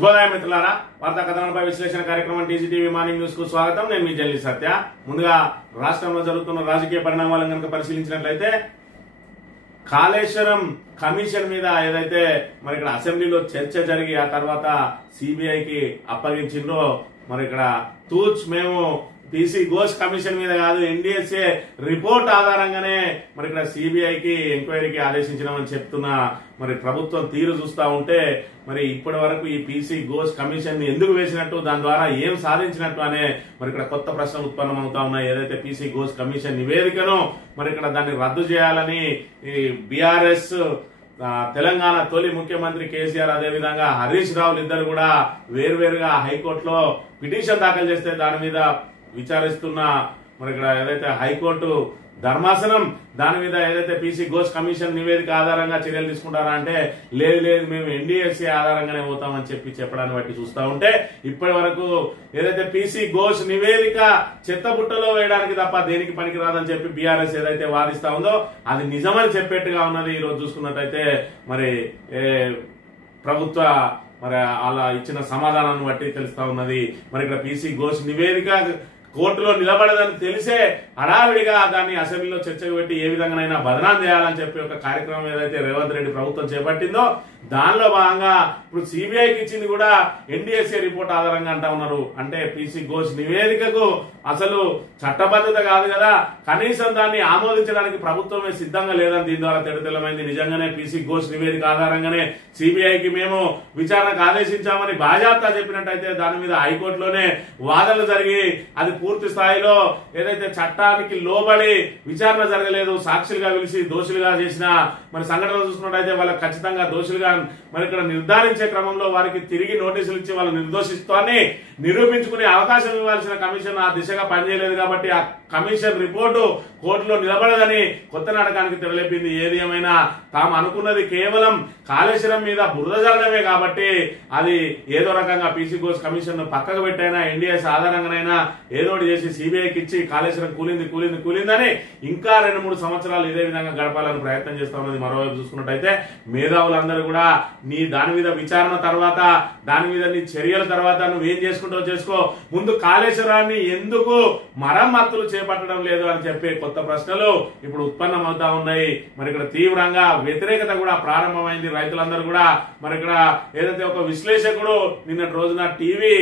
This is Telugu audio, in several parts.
శుభోదయం మిత్రులారా, వార్తా కథనాలపై విశ్లేషణ కార్యక్రమం టీజీటీవీ మార్నింగ్ న్యూస్ కు స్వాగతం. నేను మీ జల్లి సత్య. ముందుగా రాష్ట్రంలో జరుగుతున్న రాజకీయ పరిణామాలను కనుక పరిశీలించినట్లయితే కాళేశ్వరం కమిషన్ మీద ఏదైతే మరి ఇక్కడ అసెంబ్లీలో చర్చ జరిగి ఆ తర్వాత సిబిఐకి అప్పగించిందో మరి ఇక్కడ తూచ్ మేము పీసీ ఘోష్ కమిషన్ మీద కాదు ఎన్డీఎస్ఏ రిపోర్ట్ ఆధారంగానే మరి ఇక్కడ సిబిఐకి ఎంక్వైరీకి ఆదేశించినామని చెప్తున్న మరి ప్రభుత్వం తీరు చూస్తా ఉంటే మరి ఇప్పటి వరకు ఈ పీసీ ఘోష్ కమిషన్ ని ఎందుకు వేసినట్టు, దాని ద్వారా ఏం సాధించినట్టు అనే మరి ఇక్కడ కొత్త ప్రశ్నలు ఉత్పన్నమవుతా ఉన్నాయి. ఏదైతే పీసీ ఘోష్ కమిషన్ నివేదికను మరి ఇక్కడ దాన్ని రద్దు చేయాలని ఈ బీఆర్ఎస్ తెలంగాణ తొలి ముఖ్యమంత్రి కేసీఆర్ అదేవిధంగా హరీష్ రావులు ఇద్దరు కూడా వేర్వేరుగా హైకోర్టులో పిటిషన్ దాఖలు చేస్తే దాని మీద విచారిస్తున్న మరి ఇక్కడ ఏదైతే హైకోర్టు ధర్మాసనం దాని మీద ఏదైతే పీసీ ఘోష్ కమిషన్ నివేదిక ఆధారంగా చర్యలు తీసుకుంటారా అంటే లేదు మేము ఎన్డీఎస్ఏ ఆధారంగానే పోతామని చెప్పడాన్ని బట్టి చూస్తా ఉంటే ఇప్పటి వరకు ఏదైతే పీసీ ఘోష్ నివేదిక చెత్తబుట్టలో వేయడానికి తప్ప దేనికి పనికిరాదని చెప్పి బీఆర్ఎస్ ఏదైతే వాదిస్తా ఉందో అది నిజమని చెప్పేట్టుగా ఉన్నది. ఈ రోజు చూసుకున్నట్టయితే మరి ప్రభుత్వ మరి అలా ఇచ్చిన సమాధానాన్ని బట్టి తెలుస్తా ఉన్నది. మరి ఇక్కడ పీసీ ఘోష్ నివేదిక కోర్టులో నిలబడదని తెలిసే హడావిడిగా దాన్ని అసెంబ్లీలో చర్చకు పెట్టి ఏ విధంగానైనా బదనాం చేయాలని చెప్పి ఒక కార్యక్రమం ఏదైతే రేవంత్ రెడ్డి ప్రభుత్వం చేపట్టిందో దానిలో భాగంగా ఇప్పుడు సిబిఐకి ఇచ్చింది కూడా ఎన్డీఎస్ఏ రిపోర్ట్ ఆధారంగా అంటా ఉన్నారు. అంటే పీసీ ఘోష్ నివేదికకు అసలు చట్టబద్ధత కాదు కదా, కనీసం దాన్ని ఆమోదించడానికి ప్రభుత్వమే సిద్ధంగా లేదని దీని ద్వారా తెల్లమైంది. నిజంగానే పీసీ ఘోష్ నివేదిక ఆధారంగానే సిబిఐకి మేము విచారణకు ఆదేశించామని బాజాప్తా చెప్పినట్టయితే దాని మీద హైకోర్టులోనే వాదనలు జరిగి అది పూర్తి స్థాయిలో ఏదైతే చట్టానికి లోబడి విచారణ జరగలేదు, సాక్షులుగా పిలిచి దోషులుగా చేసిన మరి సంఘటనలు చూసుకున్నట్టయితే వాళ్ళకి ఖచ్చితంగా దోషులుగా మరి ఇక్కడ నిర్ధారించే క్రమంలో వారికి తిరిగి నోటీసులు ఇచ్చి వాళ్ళు నిర్దోషిస్తాన్ని నిరూపించుకునే అవకాశం ఇవ్వాల్సిన కమిషన్ ఆ దిశగా పనిచేయలేదు కాబట్టి ఆ కమిషన్ రిపోర్టు కోర్టులో నిలబడదని కొత్త నాటకానికి తెరలేపింది. ఏది ఏమైనా తాము అనుకున్నది కేవలం కాళేశ్వరం మీద బురద జల్లడమే కాబట్టి అది ఏదో రకంగా పీసీ ఘోష్ కమిషన్ పక్కకు పెట్టైనా ఎన్డీఎస్ ఆధారంగానైనా ఏదో చేసి సిబిఐకి ఇచ్చి కాళేశ్వరం కూలిందని ఇంకా 2-3 సంవత్సరాలు ఇదే విధంగా గడపాలని ప్రయత్నం చేస్తా ఉన్నది. మరోవైపు చూసుకున్నట్టయితే మేధావులందరూ కూడా దాని మీద విచారణ తర్వాత దాని మీద నీ చర్యల తర్వాత నువ్వేం చేసుకుంటావు చేసుకో, ముందు కాళేశ్వరాన్ని ఎందుకు మరమ్మతులు చేపట్టడం లేదు అని చెప్పే కొత్త ప్రశ్నలు ఇప్పుడు ఉత్పన్నమవుతా ఉన్నాయి. మరి ఇక్కడ తీవ్రంగా వ్యతిరేకత కూడా ప్రారంభమైంది. రైతులందరూ కూడా మరి ఇక్కడ ఏదైతే ఒక విశ్లేషకుడు నిన్నటి రోజున టీవీ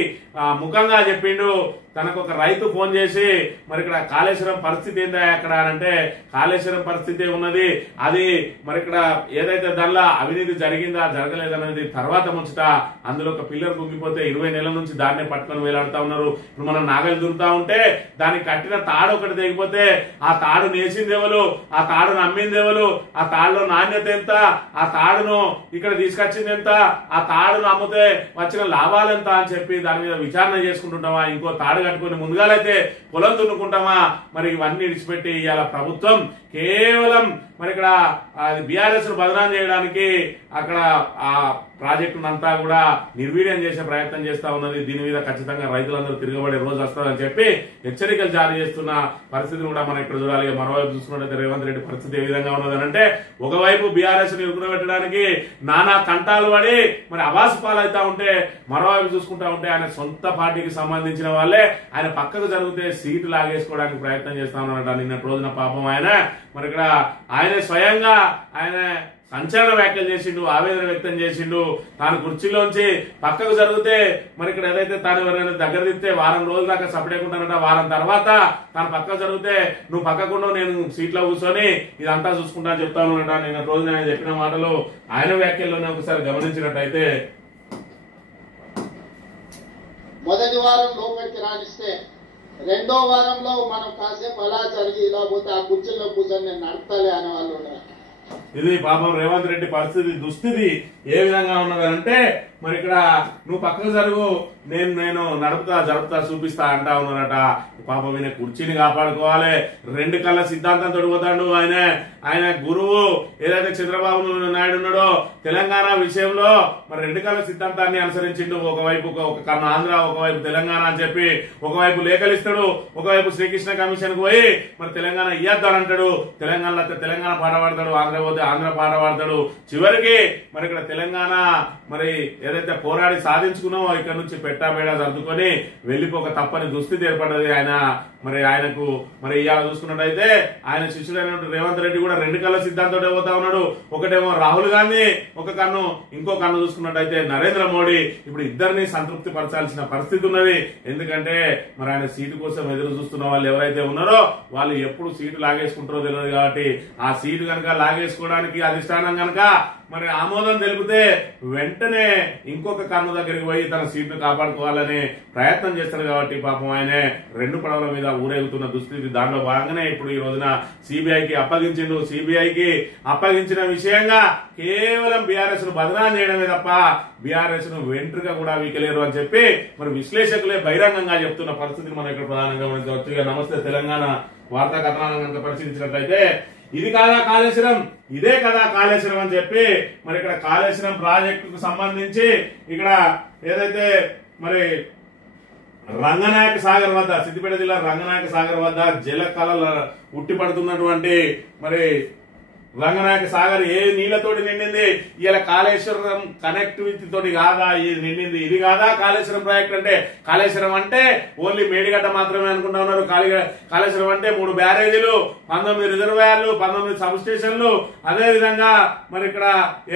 ముఖంగా చెప్పిండు, తనకు ఒక రైతు ఫోన్ చేసి మరి ఇక్కడ కాళేశ్వరం పరిస్థితి ఏందా అక్కడ అంటే కాళేశ్వరం పరిస్థితి ఉన్నది, అది మరి ఇక్కడ ఏదైతే దానిలో అవినీతి జరిగిందా జరగలేదనేది తర్వాత ముచ్చట. అందులో ఒక పిల్లర్ కుంగిపోతే 20 నెలల నుంచి దాన్నే పట్టుకొని వేలాడుతా ఉన్నారు. ఇప్పుడు మనం నాగలి దురుతా ఉంటే దానికి కట్టిన తాడు ఒకటి తెగిపోతే ఆ తాడు నేసింది ఎవరు, ఆ తాడును అమ్మింది ఎవరు, ఆ తాడులో నాణ్యత ఎంత, ఆ తాడును ఇక్కడ తీసుకొచ్చింది ఎంత, ఆ తాడును అమ్మితే వచ్చిన లాభాలు ఎంత అని చెప్పి దాని మీద విచారణ చేసుకుంటుంటామా, ఇంకో తాడు కట్టుకుని ముందుగాలైతే పొలం దున్నుకుంటామా? మరి ఇవన్నీ విడిచిపెట్టి ఇవాళ ప్రభుత్వం కేవలం మరి ఇక్కడ బీఆర్ఎస్ ను బదనాం చేయడానికి అక్కడ ఆ ప్రాజెక్టునంతా కూడా నిర్వీర్యం చేసే ప్రయత్నం చేస్తా ఉన్నది. దీని మీద ఖచ్చితంగా రైతులందరూ తిరగబడే రోజు వస్తుందని చెప్పి హెచ్చరికలు జారీ చేస్తున్న పరిస్థితిని కూడా మనం ఇక్కడ చూడాలి. మరోవైపు చూసుకున్నట్లయితే రేవంత్ రెడ్డి పరిస్థితి ఏ విధంగా ఉన్నదంటే ఒకవైపు బీఆర్ఎస్ ని పెట్టడానికి నానా తంటాలు పడి మరి అవాసు పాలవుతా ఉంటే మరోవైపు చూసుకుంటా ఉంటే ఆయన సొంత పార్టీకి సంబంధించిన వాళ్ళే ఆయన పక్కకు జరిగితే సీటు లాగేసుకోవడానికి ప్రయత్నం చేస్తా ఉన్నారట. నిన్న రోజున పాపం ఆయన మరి ఇక్కడ ఆయన స్వయంగా ఆయన సంచలన వ్యాఖ్యలు చేసిండు, ఆవేదన వ్యక్తం చేసిండు. తాను కుర్చీలోంచి పక్కకు జరిగితే మరి ఇక్కడ ఏదైతే తాను ఎవరైనా దగ్గర తిస్తే వారం రోజుల దాకా సపడేకుంటానట, వారం తర్వాత తాను పక్కకు జరిగితే నువ్వు పక్కకుండా నేను సీట్లో కూర్చొని ఇదంతా చూసుకుంటా చెప్తా ఉన్నాడట. నిన్న రోజున ఆయన చెప్పిన మాటలు ఆయన వ్యాఖ్యల్లోనే ఒకసారి గమనించినట్టయితే మొదటి వారం లోపలికి రాణిస్తే రెండో వారంలో మనం కాసేపు అలా జరిగి ఇలా పోతే ఆ కుర్చీలో కూర్చొని నేను నడతాలే అనే వాళ్ళు ఉన్నారు. ఇది పాపం రేవంత్ రెడ్డి పరిస్థితి దుస్థితి ఏ విధంగా ఉన్నదంటే మరి ఇక్కడ నువ్వు పక్కకు జరుగు నేను జరుపుతా చూపిస్తా అంటా ఉన్నారట. పాపం ఈయన కుర్చీని కాపాడుకోవాలి, 2 కళ్ళ సిద్ధాంతం తొడిపోతాడు. ఆయన గురువు ఏదైతే చంద్రబాబు నాయుడు ఉన్నాడో తెలంగాణ విషయంలో మరి 2 కళ్ళ సిద్ధాంతాన్ని అనుసరించిండు. ఒకవైపు ఒక కన్ను ఆంధ్ర, ఒకవైపు తెలంగాణ అని చెప్పి ఒకవైపు లేఖలు ఇస్తాడు, ఒకవైపు శ్రీకృష్ణ కమిషన్ కు పోయి మరి తెలంగాణ ఇయ్యద్దానంటాడు. తెలంగాణలో తెలంగాణ పాట పాడతాడు, ఆంధ్ర పోతే ఆంధ్ర పాట పాడతాడు. చివరికి మరి ఇక్కడ తెలంగాణ మరి ఏదైతే పోరాడి సాధించుకున్నామో ఇక్కడ నుంచి పెట్టాబేడా సర్దుకొని వెళ్లిపోక తప్పని దుస్థితి ఏర్పడ్డది. ఆయనకు మరి ఇవాళ చూసుకున్నట్టయితే ఆయన శిష్యుడైన రేవంత్ రెడ్డి కూడా రెండు కళ్ళ సిద్ధాంతంతో పోతా ఉన్నాడు. ఒకటేమో రాహుల్ గాంధీ, ఒక కన్ను ఇంకో కన్ను చూసుకున్నట్టయితే నరేంద్ర మోడీ. ఇప్పుడు ఇద్దరిని సంతృప్తి పరచాల్సిన పరిస్థితి ఉన్నది. ఎందుకంటే మరి ఆయన సీటు కోసం ఎదురు చూస్తున్న వాళ్ళు ఎవరైతే ఉన్నారో వాళ్ళు ఎప్పుడు సీటు లాగేసుకుంటారో తెలియదు. కాబట్టి ఆ సీటు కనుక లాగేసుకోవడానికి అధిష్టానం కనుక మరి ఆమోదం తెలిపితే వెంటనే ఇంకొక కన్ను దగ్గరికి పోయి తన సీటును కాపాడుకోవాలని ప్రయత్నం చేస్తారు. కాబట్టి పాపం ఆయనే రెండు పడవల మీద ఊరేగుతున్న దుస్థితి. దానిలో భాగంగానే ఇప్పుడు ఈ రోజున సిబిఐకి అప్పగించిండు. సిబిఐకి అప్పగించిన విషయంగా కేవలం బీఆర్ఎస్ ను బదనాం చేయడమే తప్ప బీఆర్ఎస్ ను వెంట్రుగా కూడా వీకలేరు అని చెప్పి మరి విశ్లేషకులే బహిరంగంగా చెప్తున్న పరిస్థితిని మనం ఇక్కడ ప్రధానంగా గమనించవచ్చు. ఇక నమస్తే తెలంగాణ వార్తా కథనాలను కనుక పరిశీలించినట్లయితే ఇది కాదా కాళేశ్వరం, ఇదే కదా కాళేశ్వరం అని చెప్పి మరి ఇక్కడ కాళేశ్వరం ప్రాజెక్టుకు సంబంధించి ఇక్కడ ఏదైతే మరి రంగనాయక సాగర్ వద్ద, సిద్దిపేట జిల్లా రంగనాయక సాగర్ వద్ద జల కళల ఉట్టిపడుతున్నటువంటి మరి రంగనాయక సాగర్ ఏ నీళ్లతోటి నిండింది? ఇలా కాళేశ్వరం కనెక్టివిటీ తోటి కాదా ఇది నిండింది? ఇది కాదా కాళేశ్వరం ప్రాజెక్ట్ అంటే? కాళేశ్వరం అంటే ఓన్లీ మేడిగడ్డ మాత్రమే అనుకుంటా ఉన్నారు. కాళేశ్వరం అంటే 3 బ్యారేజీలు, 19 రిజర్వాయర్లు, 19 సబ్ స్టేషన్లు, అదే విధంగా మరి ఇక్కడ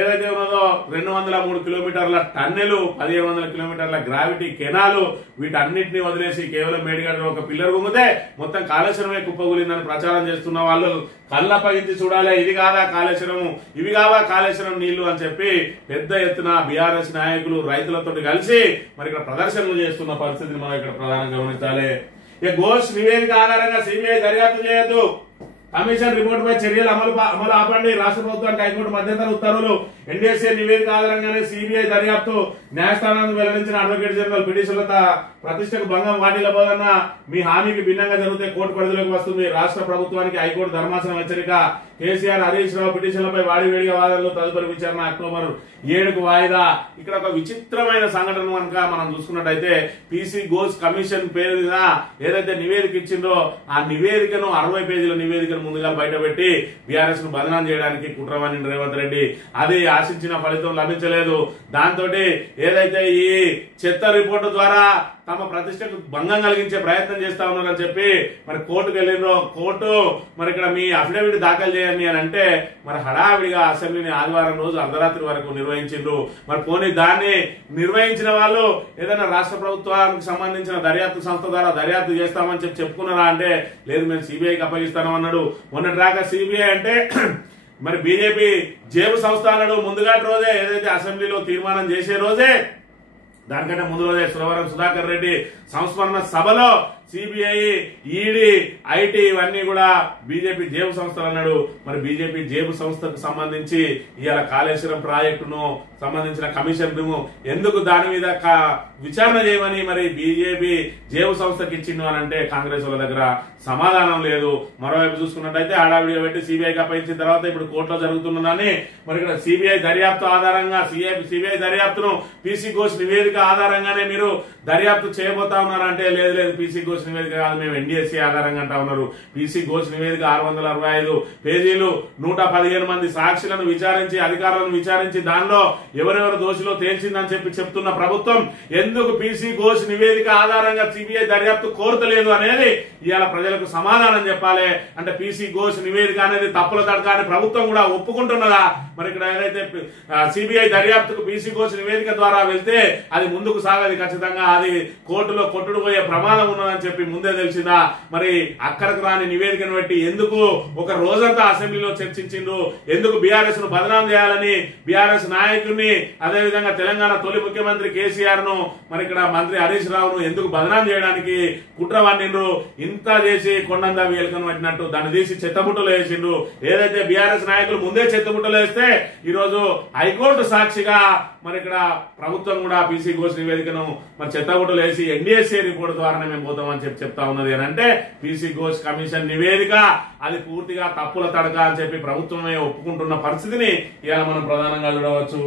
ఏదైతే ఉన్నదో 203 కిలోమీటర్ల టన్నెలు, 1500 కిలోమీటర్ల గ్రావిటీ కెనాలు, వీటన్నిటిని వదిలేసి కేవలం మేడిగడ్డ ఒక పిల్లర్ గుమ్మితే మొత్తం కాళేశ్వరమే కుప్పగూలిందని ప్రచారం చేస్తున్న వాళ్ళు కళ్ళప్పగించి చూడాలి. ఇది కాదా కాళేశ్వరం, ఇవి కావా కాళేశ్వరం నీళ్లు అని చెప్పి పెద్ద ఎత్తున బీఆర్ఎస్ నాయకులు రైతులతో కలిసి మరి ఇక్కడ ప్రదర్శనలు చేస్తున్న పరిస్థితిని మనం ఇక్కడ ప్రధానంగా గమనించాలి. ఇక ఘోష్ నివేదిక ఆధారంగా సిబిఐ దర్యాప్తు చేయొద్దు, కమిషన్ రిపోర్ట్ పై చర్యలు అమలు ఆపండి, రాష్ట్ర ప్రభుత్వానికి హైకోర్టు మధ్యంతర ఉత్తర్వులు. ఎన్డీఎస్ఏ నివేదిక ఆధారంగానే సిబిఐ దర్యాప్తు. న్యాయస్థానానికి వెల్లడించిన అడ్వకేట్ జనరల్ పిటిషన్ల ప్రతిష్టకు భంగం వాటిల్లబోదన్న మీ హామీకి భిన్నంగా జరిగితే కోర్టు పరిధిలోకి వస్తుంది. రాష్ట్ర ప్రభుత్వానికి హైకోర్టు ధర్మాసనం హెచ్చరిక. కేసీఆర్, హరీష్ రావు పిటిషన్లపై వాడివేడిగా వాదనలు. తదుపరి విచారణ అక్టోబర్ 7కు వాయిదా. ఇక్కడ ఒక విచిత్రమైన సంఘటన కనుక మనం చూసుకున్నట్టయితే పీసీ ఘోష్ కమిషన్ పేరున ఏదైతే నివేదిక ఇచ్చిందో ఆ నివేదికను 60 పేజీల నివేదికను ముందుగా బయటపెట్టి బీఆర్ఎస్ ను బదనాం చేయడానికి కుట్రవాణి రేవంత్ రెడ్డి. అది ఆశించిన ఫలితం లభించలేదు. దాంతో ఏదైతే ఈ చెత్త రిపోర్టు ద్వారా తమ ప్రతిష్టకు భంగం కలిగించే ప్రయత్నం చేస్తా ఉన్నారని చెప్పి మరి కోర్టుకు వెళ్ళిండ్రో. కోర్టు మరి ఇక్కడ మీ అఫిడవిట్ దాఖలు చేయండి అని అంటే మరి హడావిడిగా అసెంబ్లీని ఆదివారం రోజు అర్ధరాత్రి వరకు నిర్వహించిండ్రు. మరి పోనీ దాన్ని నిర్వహించిన వాళ్ళు ఏదైనా రాష్ట్ర ప్రభుత్వానికి సంబంధించిన దర్యాప్తు సంస్థ ద్వారా దర్యాప్తు చేస్తామని చెప్పుకున్నారా అంటే లేదు, మేము సిబిఐకి అప్పగిస్తాను అన్నాడు. మొన్నటి దాకా సిబిఐ అంటే మరి బీజేపీ జేబు సంస్థ అన్నాడు. ముందుగా రోజే ఏదైతే అసెంబ్లీలో తీర్మానం చేసే రోజే, దానికంటే ముందు రోజే సురవరం సుధాకర్ రెడ్డి సంస్మరణ సభలో సిబిఐ, ఈడీ, ఐటీ ఇవన్నీ కూడా బీజేపీ జేబు సంస్థలు అన్నాడు. మరి బీజేపీ జేబు సంస్థకు సంబంధించి ఇవాళ కాళేశ్వరం ప్రాజెక్టును సంబంధించిన కమిషన్ ఎందుకు దాని మీద విచారణ చేయమని మరి బీజేపీ జేబు సంస్థకి ఇచ్చిండు అని అంటే కాంగ్రెస్ వాళ్ళ దగ్గర సమాధానం లేదు. మరోవైపు చూసుకున్నట్టయితే హడావిడిగా పెట్టి సిబిఐకి అప్పగించిన తర్వాత ఇప్పుడు కోర్టులో జరుగుతున్నదని మరి ఇక్కడ సిబిఐ దర్యాప్తు ఆధారంగా సిబిఐ దర్యాప్తును పీసీ ఘోష్ నివేదిక ఆధారంగానే మీరు దర్యాప్తు చేయబోతా ఉన్నారంటే లేదు లేదు, పీసీ ఘోష్ నివేదిక కాదు, మేము ఎన్డీఎస్సీ ఆధారంగా అంటా ఉన్నారు. పీసీ ఘోష్ నివేదిక 665 పేజీలు, 115 మంది సాక్షులను విచారించి అధికారులను విచారించి దానిలో ఎవరెవరు దోషులో తేల్చిందని చెప్తున్న ప్రభుత్వం ఎందుకు పీసీ ఘోష్ నివేదిక ఆధారంగా సిబిఐ దర్యాప్తు కోరతలేదు అనేది ఇవాళ ప్రజలకు సమాధానం చెప్పాలి. అంటే పీసీ ఘోష్ నివేదిక అనేది తప్పుల తడక అని ప్రభుత్వం కూడా ఒప్పుకుంటున్నదా? మరి ఇక్కడ ఏదైతే సిబిఐ దర్యాప్తుకు పీసీ ఘోష్ నివేదిక ద్వారా వెళ్తే అది ముందుకు సాగది, ఖచ్చితంగా అది కోర్టులో కొట్టుడు పోయే ప్రమాదం ఉన్నదని చెప్పి ముందే తెలిసిందా? మరి అక్కడికి రాని నివేదికను బట్టి ఎందుకు ఒక రోజంతా అసెంబ్లీలో చర్చించిండ్రు? ఎందుకు బీఆర్ఎస్ ను బదనాం చేయాలని బీఆర్ఎస్ నాయకుడిని, అదేవిధంగా తెలంగాణ తొలి ముఖ్యమంత్రి కేసీఆర్ ను, మరి ఇక్కడ మంత్రి హరీష్ రావును ఎందుకు బదనాం చేయడానికి కుట్ర పన్నిండ్రు? ఇంత చేసి కొండందా వేలుకను పట్టినట్టు దాన్ని తీసి చెత్తబుట్టలో వేసిండ్రు. ఏదైతే బీఆర్ఎస్ నాయకులు ముందే చెత్తబుట్టలో వేస్తే ఈ రోజు హైకోర్టు సాక్షిగా మరి ఇక్కడ ప్రభుత్వం కూడా పీసీ ఘోష్ నివేదికను మరి చెత్తబుట్టలో వేసి ఎన్డీఎస్ఏ రిపోర్టు ద్వారానే మేము పోతామని చెప్తా ఉన్నది. అని అంటే పీసీ ఘోష్ కమిషన్ నివేదిక అది పూర్తిగా తప్పుల తడక అని చెప్పి ప్రభుత్వమే ఒప్పుకుంటున్న పరిస్థితిని ఇవాళ మనం ప్రధానంగా చూడవచ్చు.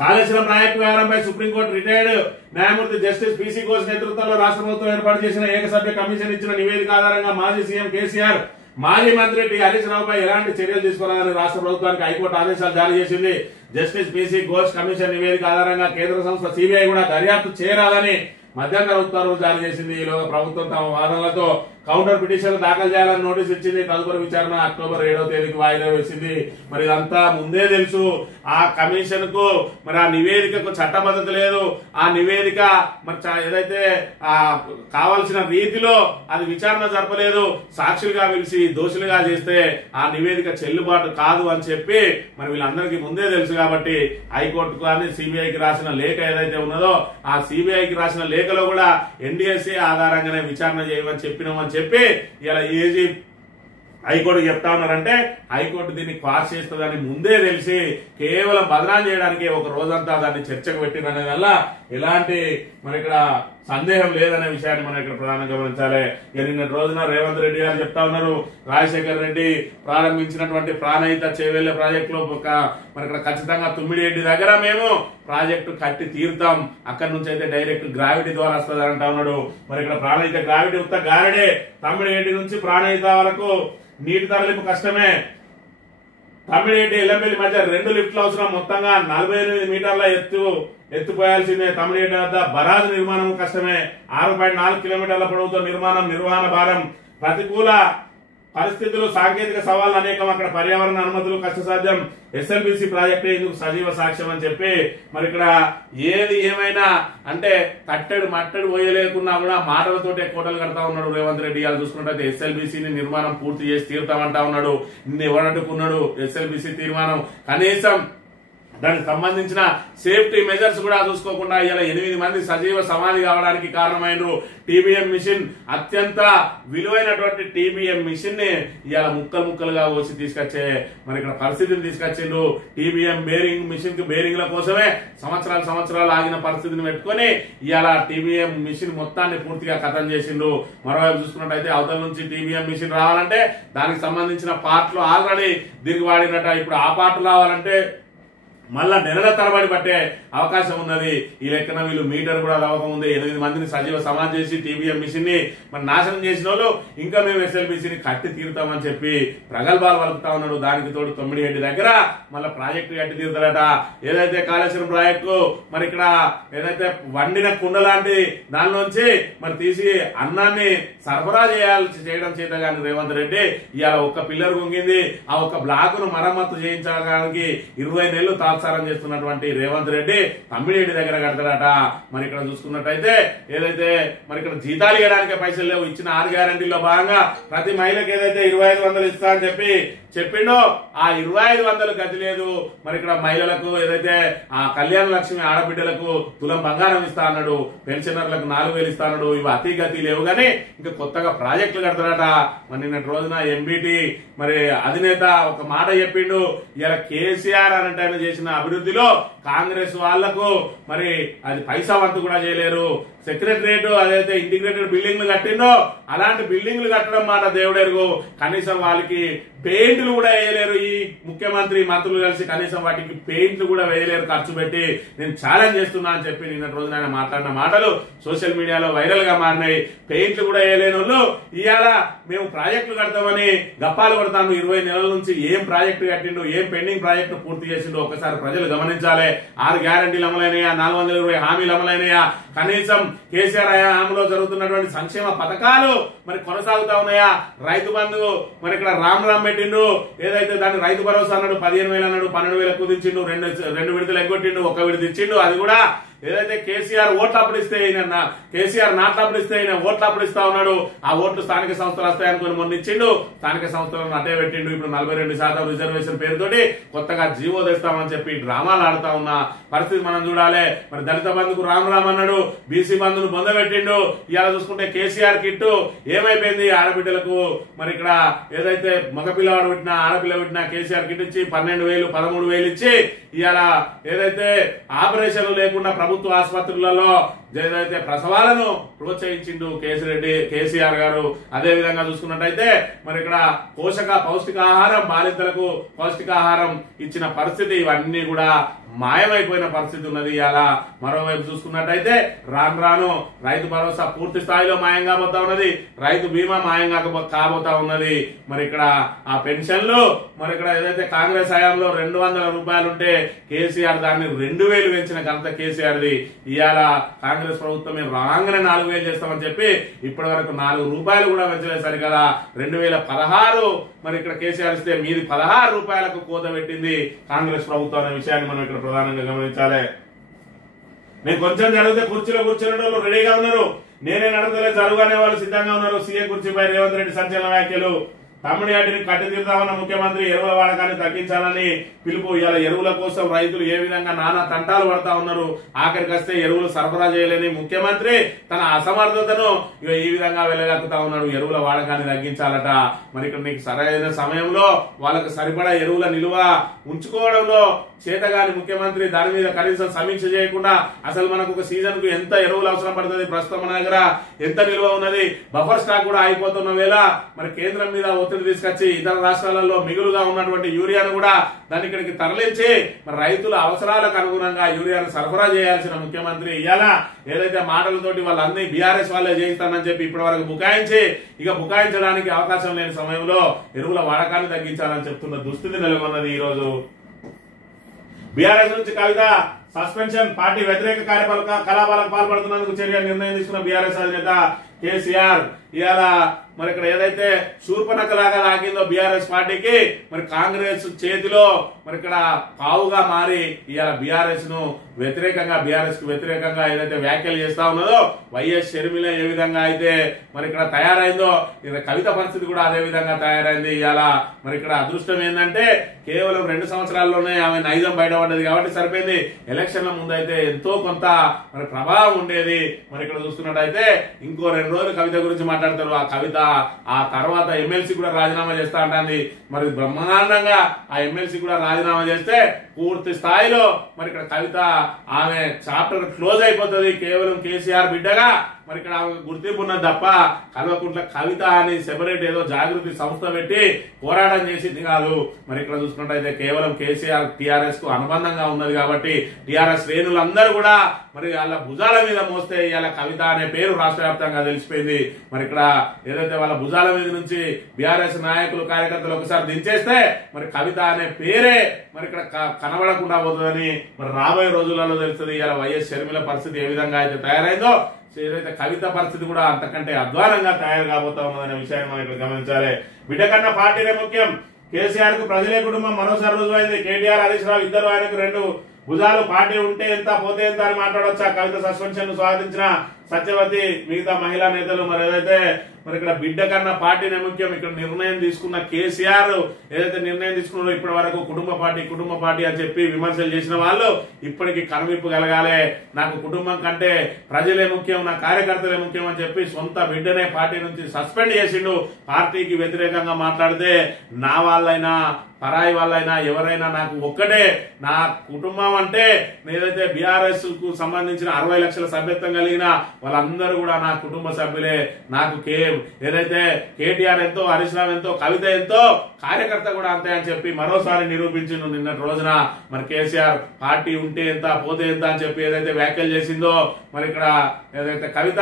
కాళేశ్వరం ప్రాజెక్టు వ్యవహారంపై సుప్రీంకోర్టు రిటైర్డ్ న్యాయమూర్తి జస్టిస్ పీసీ ఘోష్ నేతృత్వంలో రాష్ట్ర ప్రభుత్వం ఏర్పాటు చేసిన ఏకసభ్య కమిషన్ ఇచ్చిన నివేదిక ఆధారంగా మాజీ సీఎం కేసీఆర్, మాజీ మంత్రి టి హరీష్ రావుపై ఎలాంటి చర్యలు తీసుకోవాలని రాష్ట్ర ప్రభుత్వానికి హైకోర్టు ఆదేశాలు జారీ చేసింది. జస్టిస్ పిసి ఘోష్ కమిషన్ నివేదిక ఆధారంగా కేంద్ర సంస్థ సిబిఐ కూడా దర్యాప్తు చేయరాదని మధ్యంతర ఉత్తర్వులు జారీ చేసింది. ఈలోగా ప్రభుత్వం తమ వాదనలతో కౌంటర్ పిటిషన్లు దాఖలు చేయాలని నోటీస్ ఇచ్చింది. తదుపరి విచారణ అక్టోబర్ 7వ తేదీకి వాయిదా వేసింది. మరి ఇదంతా ముందే తెలుసు. ఆ కమిషన్ కు మరి ఆ నివేదికకు చట్టబద్ధత లేదు. ఆ నివేదిక మరి ఏదైతే కావాల్సిన రీతిలో అది విచారణ జరపలేదు. సాక్షులుగా పిలిచి దోషులుగా చేస్తే ఆ నివేదిక చెల్లుబాటు కాదు అని చెప్పి మరి వీళ్ళందరికీ ముందే తెలుసు. కాబట్టి హైకోర్టు కానీ సిబిఐకి రాసిన లేఖ ఏదైతే ఉన్నదో ఆ సిబిఐకి రాసిన లేఖలో కూడా ఎన్డీఎస్ఏ ఆధారంగానే విచారణ చేయమని చెప్పినామని చెప్పి ఇలా ఏజీ హైకోర్టు చెప్తా ఉన్నారంటే హైకోర్టు దీన్ని క్వాష్ చేస్తుందని ముందే తెలిసి కేవలం బదనాం చేయడానికి ఒక రోజంతా దాన్ని చర్చకు పెట్టిన వల్ల ఎలాంటి మరి ఇక్కడ సందేహం లేదనే విషయాన్ని మనం ఇక్కడ ప్రధానంగా గమనించాలి. నిన్నటి రోజున రేవంత్ రెడ్డి గారు చెప్తా ఉన్నారు, రాజశేఖర్ రెడ్డి ప్రారంభించినటువంటి ప్రాణహిత చేవెళ్లే ప్రాజెక్టు లో మరి ఇక్కడ ఖచ్చితంగా తుమ్మిడిరెడ్డి దగ్గర మేము ప్రాజెక్టు కట్టి తీరుతాం, అక్కడి నుంచి అయితే డైరెక్ట్ గ్రావిటీ ద్వారా వస్తుంది అంటా ఉన్నాడు. మరి ఇక్కడ ప్రాణహిత గ్రావిటీ ఉత్త గారడే, తమ్మిడిరెడ్డి నుంచి ప్రాణహిత వరకు నీటి తరలింపు కష్టమే. తమ్మిడిరెడ్డి ఎల్లంపల్లి మధ్య 2 లిఫ్ట్లు అవసరం. మొత్తంగా 48 మీటర్ల ఎత్తుపోయాల్సిందే. తమ్మిడిరెడ్డి వద్ద బరాజు నిర్మాణం కష్టమే. 6.4 కిలోమీటర్ల పొడవుతో నిర్వహణ భారం. ప్రతికూల పరిస్థితులు, సాంకేతిక సవాళ్లు అనేకం. అక్కడ పర్యావరణ అనుమతులు కష్టసాధ్యం. ఎస్ఎల్బిసి ప్రాజెక్టే ఇందుకు సజీవ సాక్ష్యం అని చెప్పి మరి ఇక్కడ ఏది ఏమైనా అంటే మట్టడు పోయలేకున్నా కూడా మాటలతోటే కోటలు కడతా ఉన్నాడు రేవంత్ రెడ్డి. వాళ్ళు చూసుకుంటే ఎస్ఎల్బిసిని నిర్మాణం పూర్తి చేసి తీరుతామంటా ఉన్నాడు. నిన్న ఎవరట్టుకున్నాడు ఎస్ఎల్బిసి తీర్మానం కనీసం దానికి సంబంధించిన సేఫ్టీ మెజర్స్ కూడా చూసుకోకుండా ఇలా 8 మంది సజీవ సమాధి కావడానికి కారణమైనరు. టీబీఎం మిషన్ అత్యంత విలువైనటువంటి టీబీఎం మిషన్ ని ఇలా ముక్కలుగా కోసి తీసుకొచ్చే మరి ఇక్కడ పరిస్థితిని తీసుకొచ్చిండ్రు. టీబీఎం బేరింగ్ మిషన్ కి బేరింగ్ల కోసమే సంవత్సరాలు ఆగిన పరిస్థితిని పెట్టుకుని ఇలా టీబీఎం మిషన్ మొత్తాన్ని పూర్తిగా ఖతం చేసిండ్రు. మరోవైపు చూసుకున్నట్టయితే అవతల నుంచి టీబీఎం మిషన్ రావాలంటే దానికి సంబంధించిన పార్ట్లు ఆల్రెడీ దీనికి వాడినట్ట. ఇప్పుడు ఆ పార్ట్లు రావాలంటే మళ్ళా నెలల తరబడి పట్టే అవకాశం ఉన్నది. ఈ లెక్కన వీళ్ళు మీటర్ కూడా అవ్వకముందే 8 మందిని సజీవ సమాధి చేసి టీబీఎం మిషన్ ని మరి నాశనం చేసిన వాళ్ళు ఇంకా మేము ఎస్ఎల్బిసిని కట్టి తీరుతామని చెప్పి ప్రగల్భాలు పలుకుతా ఉన్నాడు. దానికి తోడు తమ్మిడిరెడ్డి దగ్గర మళ్ళీ ప్రాజెక్టు కట్టి తీరుతారట. ఏదైతే కాళేశ్వరం ప్రాజెక్టు మరి ఇక్కడ ఏదైతే వండిన కుండ లాంటి దానిలోంచి మరి తీసి అన్నాన్ని సరఫరా చేయడం చేత కానీ రేవంత్ రెడ్డి ఇవాళ ఒక్క పిల్లర్ గుంగింది. ఆ ఒక్క బ్లాక్ ను మరమ్మతు చేయించడానికి 20 నెలలు తాత్సారం చేస్తున్నటువంటి రేవంత్ రెడ్డి తమ్మిడిరెడ్డి దగ్గర కడతాడట. మరి ఇక్కడ చూసుకున్నట్టయితే ఏదైతే మరి ఇక్కడ జీతాలు ఇవ్వడానికి పైసలు లేవు. ఇచ్చిన 6 గ్యారంటీల్లో భాగంగా ప్రతి మహిళకు ఏదైతే 2500 ఇస్తా అని చెప్పిండో ఆ 2500 గతి లేదు. మరి ఇక్కడ మహిళలకు ఏదైతే ఆ కళ్యాణ లక్ష్మి ఆడబిడ్డలకు తులం బంగారం ఇస్తా అన్నాడు, పెన్షనర్లకు 4000 ఇస్తా అన్నాడు. ఇవి అతి గతి లేవు గానీ ఇంకా కొత్తగా ప్రాజెక్టులు కడతాడట. మరి నిన్నటి రోజున ఎంబీటీ మరి అధినేత ఒక మాట చెప్పిండు, ఇలా కేసీఆర్ అనంటే ఆయన చేసిన అభివృద్ధిలో కాంగ్రెస్ వాళ్లకు మరి అది పైసా వంతు కూడా చేయలేరు. సెక్రటరియట్ అదైతే ఇంటిగ్రేటెడ్ బిల్డింగ్లు కట్టిందో అలాంటి బిల్డింగ్లు కట్టడం మాట దేవుడెరుగు. కనీసం వాళ్ళకి పెయింట్లు కూడా వేయలేరు. ఈ ముఖ్యమంత్రి మంత్రులు కలిసి కనీసం వాటికి పెయింట్లు కూడా వేయలేరు ఖర్చు పెట్టి. నేను ఛాలెంజ్ చేస్తున్నా అని చెప్పి నిన్నటి రోజున ఆయన మాట్లాడిన మాటలు సోషల్ మీడియాలో వైరల్ గా మారినాయి. పెయింట్లు కూడా వేయలేని వాళ్ళు ఇవాళ మేము ప్రాజెక్టులు కడతామని గప్పాలు కొడతాను. 20 నెలల నుంచి ఏం ప్రాజెక్టు కట్టిండు, ఏం పెండింగ్ ప్రాజెక్టు పూర్తి చేసిండు ఒకసారి ప్రజలు గమనించాలి. 6 గ్యారంటీలు అమలైనయా, 420 హామీలు అమలైనయా, కనీసం కేసీఆర్ హయాంలో జరుగుతున్నటువంటి సంక్షేమ పథకాలు మరి కొనసాగుతా ఉన్నాయా? రైతు బంధు మరి ఇక్కడ రామ్ పెట్టిండు. ఏదైతే దాన్ని రైతు భరోసా అన్నాడు, 15,000 అన్నాడు, 12,000 కుదించిండు, 2 విడతలు ఎగ్గొట్టిండు, 1 విడత ఇచ్చిండు. అది కూడా ఏదైతే కేసీఆర్ ఓట్లప్పుడు ఇస్తే కేసీఆర్ నాట్లప్పుడు ఇస్తే ఓట్లప్పుడు ఇస్తా ఉన్నాడు. ఆ ఓట్లు స్థానిక సంస్థలు వస్తాయనుకుని మొన్న ఇచ్చిండు, స్థానిక సంస్థలను అట్టే పెట్టిండు. ఇప్పుడు 42% రిజర్వేషన్ పేరుతోటి కొత్తగా జీవో తెస్తామని చెప్పి డ్రామాలు ఆడుతా ఉన్న పరిస్థితి మనం చూడాలి. మరి దళిత బంధుకు రామ్ అన్నాడు, బీసీ బంధును బొందబెట్టిండు. ఇవాళ చూసుకుంటే కేసీఆర్ కిట్టు ఏమైపోయింది? ఆడబిడ్డలకు మరి ఇక్కడ ఏదైతే మగపిల్లవాడు పెట్టినా ఆడపిల్ల పెట్టినా కేసీఆర్ కిట్ ఇచ్చి 12,000 13,000 ఇచ్చి ఇవాళ ఏదైతే ఆపరేషన్లు లేకుండా ప్రభుత్వ ఆసుపత్రులలో ఏదైతే ప్రసవాలను ప్రోత్సహించిండు కేసీఆర్ గారు. అదే విధంగా చూసుకున్నట్టయితే మరి ఇక్కడ పౌష్టికాహారం బాలింతలకు పౌష్టికాహారం ఇచ్చిన పరిస్థితి. ఇవన్నీ కూడా మాయమైపోయిన పరిస్థితి ఉన్నది. ఇలా మరోవైపు చూసుకున్నట్టయితే రాను రాను రైతు భరోసా పూర్తి స్థాయిలో మాయం కాబోతా ఉన్నది, రైతు బీమా మాయం కాబోతా ఉన్నది. మరి ఇక్కడ ఆ పెన్షన్లు మరి ఇక్కడ ఏదైతే కాంగ్రెస్ హయాంలో 200 రూపాయలు ఉంటే కేసీఆర్ దాన్ని 2000 పెంచిన ఘనత కేసీఆర్ది. ఇవాళ కాంగ్రెస్ ప్రభుత్వం మేము రాగానే 4000 చేస్తామని చెప్పి ఇప్పటి వరకు 4 రూపాయలు కూడా పెంచలేదు. సరికదా 2016 మరి ఇక్కడ కేసీఆర్ ఇస్తే మీది 16 రూపాయలకు కోత పెట్టింది కాంగ్రెస్ ప్రభుత్వం అనే విషయాన్ని మనం ఇక్కడ ప్రధానంగా గమనించాలి. నేను కొంచెం జరిగితే కుర్చీలో కూర్చునే వాళ్ళు రెడీగా ఉన్నారు, నేనే నడతలే జరుగునే వాళ్ళు సిద్ధంగా ఉన్నారు. సీఎం కుర్చీపై రేవంత్ రెడ్డి సంచలన వ్యాఖ్యలు. తమ్మిడియాటిని కట్టి తీరుతామన్న ముఖ్యమంత్రి ఎరువుల వాడకాన్ని తగ్గించాలని పిలుపు. ఇలా ఎరువుల కోసం రైతులు ఏ విధంగా నానా తంటాలు పడతా ఉన్నారు, ఆఖరికి వస్తే ఎరువులు సరఫరా చేయలేని ముఖ్యమంత్రి తన అసమర్థతను ఈ విధంగా వెళ్ళగలుగుతా ఉన్నాడు. ఎరువుల వాడకాన్ని తగ్గించాలట. మరి ఇక్కడ నీకు సరైన సమయంలో వాళ్ళకు సరిపడా ఎరువుల నిల్వ ఉంచుకోవడంలో చేతగాని ముఖ్యమంత్రి దాని మీద కనీసం సమీక్ష చేయకుండా అసలు మనకు ఒక సీజన్ కు ఎంత ఎరువులు అవసరం పడుతుంది, ప్రస్తుతం మన దగ్గర ఎంత నిల్వ ఉన్నది, బఫర్ స్టాక్ కూడా అయిపోతున్న వేళ మరి కేంద్రం మీద ఒత్తిడి తీసుకొచ్చి ఇతర రాష్ట్రాలలో మిగులుగా ఉన్నటువంటి యూరియాను కూడా దాన్ని ఇక్కడికి తరలించి మరి రైతుల అవసరాలకు అనుగుణంగా యూరియాను సరఫరా చేయాల్సిన ముఖ్యమంత్రి ఇవాళ ఏదైతే మాటలతోటి వాళ్ళన్ని బీఆర్ఎస్ వాళ్ళే చేయిస్తానని చెప్పి ఇప్పటి వరకు బుకాయించి ఇక బుకాయించడానికి అవకాశం లేని సమయంలో ఎరువుల వాడకాన్ని తగ్గించాలని చెప్తున్న దుస్థితి నెలకొన్నది. ఈ రోజు బీఆర్ఎస్ నుంచి కవిత సస్పెన్షన్, పార్టీ వ్యతిరేక కార్యకలాపాలకు పాల్పడుతున్నందుకు చర్య నిర్ణయం తీసుకున్న బీఆర్ఎస్ అధినేత కేసీఆర్ ఇవాళ మరి ఇక్కడ ఏదైతే శూర్పణఖలాగా లాగిందో బీఆర్ఎస్ పార్టీకి మరి కాంగ్రెస్ చేతిలో మరి ఇక్కడ పావుగా మారి ఇవాళ బీఆర్ఎస్ కు వ్యతిరేకంగా ఏదైతే వ్యాఖ్యలు చేస్తా ఉన్నదో వైఎస్ షర్మిల ఏ విధంగా అయితే మరి ఇక్కడ తయారైందో ఇక్కడ కవిత పరిస్థితి కూడా అదే విధంగా తయారైంది. ఇవాళ మరి ఇక్కడ అదృష్టం ఏంటంటే కేవలం 2 సంవత్సరాల్లోనే ఆమె నైజం బయటపడ్డది కాబట్టి సరిపోయింది. ఎలక్షన్ల ముందు అయితే ఎంతో కొంత మరి ప్రభావం ఉండేది. మరి ఇక్కడ చూస్తున్నట్టయితే ఇంకో 2 రోజులు కవిత గురించి మాట్లాడతారు. ఆ కవిత ఆ తర్వాత ఎమ్మెల్సీ కూడా రాజీనామా చేస్తా అంటుంది. మరి బ్రహ్మాండంగా ఆ ఎమ్మెల్సీ కూడా రాజీనామా చేస్తే పూర్తి స్థాయిలో మరి ఇక్కడ కవిత ఆమె చాప్టర్ క్లోజ్ అయిపోతుంది. కేవలం కేసీఆర్ బిడ్డగా మరి ఇక్కడ ఆమె గుర్తింపు ఉన్నది తప్ప కల్వకుంట్ల కవిత అని సెపరేట్ ఏదో జాగృతి సంస్థ పెట్టి పోరాటం చేసింది కాదు. మరి ఇక్కడ చూసుకున్నట్టయితే కేవలం కేసీఆర్ టీఆర్ఎస్ కు అనుబంధంగా ఉన్నది కాబట్టి టీఆర్ఎస్ శ్రేణులందరూ కూడా మరి వాళ్ళ భుజాల మీద మోస్తే ఇవాళ కవిత అనే పేరు రాష్ట్ర వ్యాప్తంగా తెలిసిపోయింది. మరి ఇక్కడ ఏదైతే వాళ్ళ భుజాల మీద నుంచి బీఆర్ఎస్ నాయకులు కార్యకర్తలు ఒకసారి దించేస్తే మరి కవిత అనే పేరే మరి ఇక్కడ కనబడకుండా పోతుందని మరి రాబోయే రోజులలో తెలుస్తుంది. ఇవాళ వైఎస్ షర్మిల పరిస్థితి ఏ విధంగా అయితే తయారైందో ఏదైతే కవిత పరిస్థితి కూడా అంతకంటే అధ్వానంగా తయారు కాబోతా ఉన్నదనే విషయాన్ని మనం ఇక్కడ గమనించాలి. బిడ్డ కన్నా పార్టీనే ముఖ్యం. కేసీఆర్ కు ప్రజలే కుటుంబం మరోసారి రుజువైంది. కేటీఆర్ హరీష్ రావు ఇద్దరు ఆయనకు 2 భుజాలు, పార్టీ ఉంటే ఎంత పోతే ఎంత అని మాట్లాడొచ్చా. కవిత సస్పెన్షన్ ను స్వాగతించిన సత్యవతి మిగతా మహిళా నేతలు మరి ఏదైతే మరి ఇక్కడ బిడ్డ కన్నా పార్టీనే ముఖ్యం. ఇక్కడ నిర్ణయం తీసుకున్న కేసీఆర్ ఏదైతే నిర్ణయం తీసుకున్నారో ఇప్పటి వరకు కుటుంబ పార్టీ అని చెప్పి విమర్శలు చేసిన వాళ్ళు ఇప్పటికీ కనువిప్పు కలగాలి. నాకు కుటుంబం కంటే ప్రజలే ముఖ్యం, నా కార్యకర్తలే ముఖ్యం అని చెప్పి సొంత బిడ్డనే పార్టీ నుంచి సస్పెండ్ చేసిండు. పార్టీకి వ్యతిరేకంగా మాట్లాడితే నా వాళ్ళైనా పరాయి వాళ్ళైనా ఎవరైనా నాకు ఒక్కటే, నా కుటుంబం అంటే ఏదైతే బీఆర్ఎస్ కు సంబంధించిన 60 లక్షల సభ్యత్వం కలిగిన వాళ్ళందరూ కూడా నా కుటుంబ సభ్యులే. నాకు ఏదైతే కేటీఆర్ ఎంతో, హరీష్ రావు ఎంతో, కవిత ఎంతో, కార్యకర్త కూడా అంతే అని చెప్పి మరోసారి నిరూపించిండు నిన్నటి రోజున. మరి కేసీఆర్ పార్టీ ఉంటే ఎంత పోతే ఎంత అని చెప్పి ఏదైతే వ్యాఖ్యలు చేసిందో మరి ఇక్కడ ఏదైతే కవిత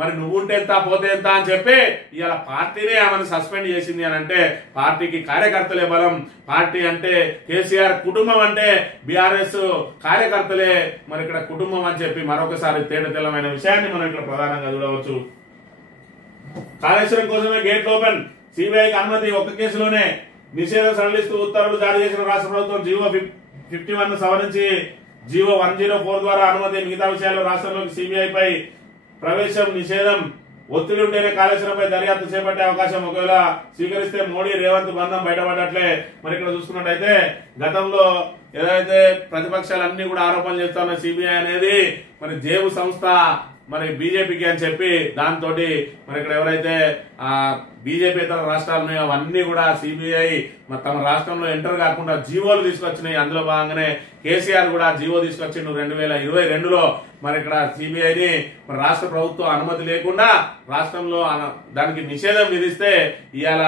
మరి నువ్వుంటే ఎంత పోతే ఎంత అని చెప్పి ఇవాళ పార్టీనే ఆమెను సస్పెండ్ చేసింది అని అంటే పార్టీకి కార్యకర్తలే బలం. పార్టీ అంటే కేసీఆర్, కుటుంబం అంటే బీఆర్ఎస్ కార్యకర్తలే మరి ఇక్కడ కుటుంబం అని చెప్పి మరొకసారి తేటతెల్లమైన విషయాన్ని మనం ఇక్కడ ప్రధానంగా చూడవచ్చు. కాళేశ్వరం కోసమే గేట్లు ఓపెన్, సిబిఐకి అనుమతి, ఒక్క కేసులోనే నిషేధం సడలిస్తూ ఉత్తర్వులు జారీ చేసిన రాష్ట్ర ప్రభుత్వం. జీవో 51 సవరించి జీవో 104 ద్వారా అనుమతి. మిగతా విషయాల్లో రాష్ట్రంలోకి సిబిఐపై ప్రవేశం నిషేధం. ఒత్తిడి ఉంటేనే కాళేశ్వరంపై దర్యాప్తు చేపట్టే అవకాశం. ఒకవేళ స్వీకరిస్తే మోడీ రేవంత్ బంధం బయటపడట్లే. మరి ఇక్కడ చూసుకున్నట్టయితే గతంలో ఏదైతే ప్రతిపక్షాలన్నీ కూడా ఆరోపణలు చేస్తా ఉన్న సిబిఐ అనేది మరి జేబు సంస్థ మరి బీజేపీకి అని చెప్పి దాంతో మరి ఇక్కడ ఎవరైతే బీజేపీ ఇతర రాష్ట్రాలు ఉన్నాయో అవన్నీ కూడా సిబిఐ తమ రాష్ట్రంలో ఎంటర్ కాకుండా జీవోలు తీసుకొచ్చినాయి. అందులో భాగంగానే కేసీఆర్ కూడా జీవో తీసుకొచ్చిండు 2022లో. మరి ఇక్కడ సిబిఐని రాష్ట్ర ప్రభుత్వం అనుమతి లేకుండా రాష్ట్రంలో దానికి నిషేధం విధిస్తే ఇవాళ